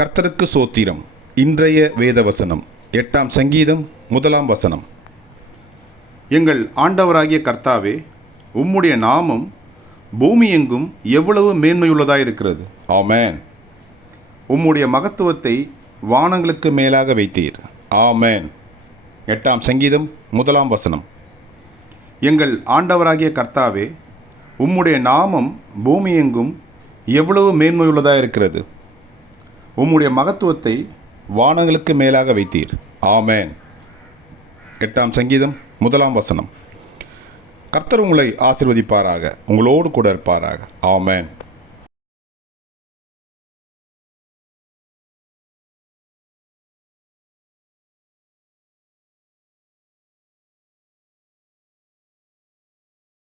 கர்த்தருக்கு சோத்திரம். இன்றைய வேத வசனம் எட்டாம் சங்கீதம் முதலாம் வசனம். எங்கள் ஆண்டவராகிய கர்த்தாவே உம்முடைய நாமம் பூமி எங்கும் எவ்வளவு மேன்மையுள்ளதாயிருக்கிறது. ஆமென். உம்முடைய மகத்துவத்தை வானங்களுக்கு மேலாக வைத்தீர். ஆமென். எட்டாம் சங்கீதம் முதலாம் வசனம். எங்கள் ஆண்டவராகிய கர்த்தாவே உம்முடைய நாமம் பூமி எங்கும் எவ்வளவு மேன்மையுள்ளதாக இருக்கிறது உம்முடைய மகத்துவத்தை வானங்களுக்கு மேலாக வைத்தீர். ஆமேன். எட்டாம் சங்கீதம் முதலாம் வசனம். கர்த்தர் உங்களை ஆசிர்வதிப்பாராக உங்களோடு கூட இருப்பாராக. ஆமேன்.